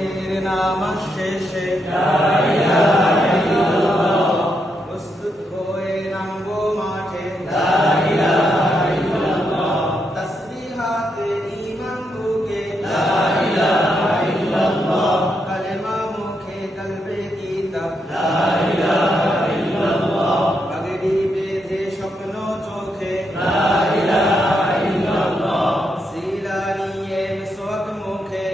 সকলের নামাজ শেষে প্রস্তুত হয়ে নামবো মাঠে তাসবিহাতে ঈমান বুকে কালেমা মুখে কলবে কিতাব পাগড়ি বেঁধে স্বপ্ন চোখে সিলা নিয়ে মিসওয়াক মুখে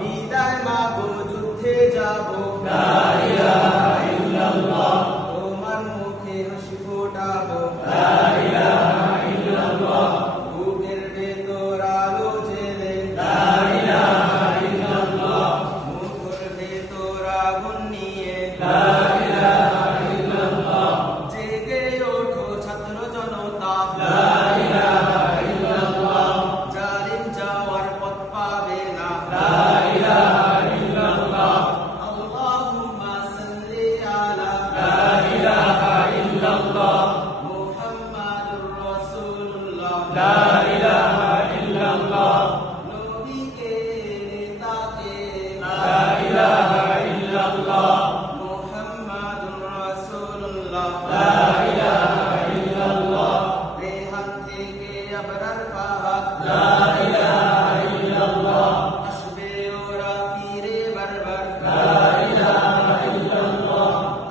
বিদায় মাগো যুদ্ধে যাবো তোমার মুখে হাসি ফোটাবো বুকের ভেতর আলো জেলে মুখের ভেতর আগুন নিয়ে জেগে ওঠো ছাত্র জনতা জালিম যাওয়ার পথ পাবে না আল্লাহুম্মা সাল্লি আলা মুহাম্মাদুর রাসূলুল্লাহ নবীকে নেতাকে মুহাম্মাদুর রাসূলুল্লাহ রেহান থেকে আবরার ফাহাদ আসবে ওরা ফিরে বারবার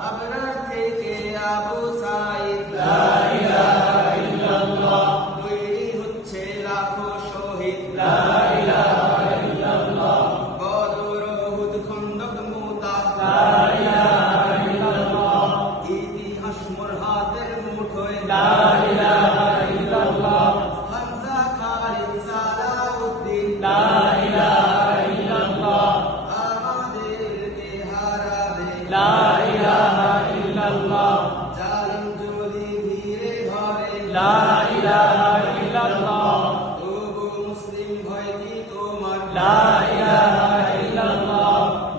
আবরার থেকে আবু সাঈদ তৈরি হচ্ছে লাখো শহীদ বদর উহুদ খন্দক মুতা ইতিহাস মোর হাতের মুঠোয় হামজা খালিদ সালাউদ্দিন আমাদেরকে হারাবে জালিম যদি ধীরে ধরে তবু মুসলিম ভয় কি তোমার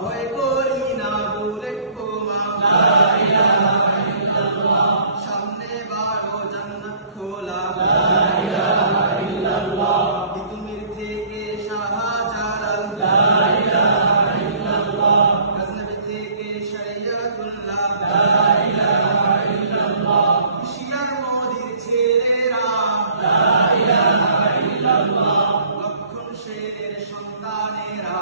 ভয় করি না বুলেট বোমা সামনে বারো জান্নাত খোলা তিতুমির থেকে শাহজালাল গজনবী থেকে শরিয়তুল্লাহ হুশিয়ার মোদির ছেলেরা লক্ষণ শেরের সন্তানেরা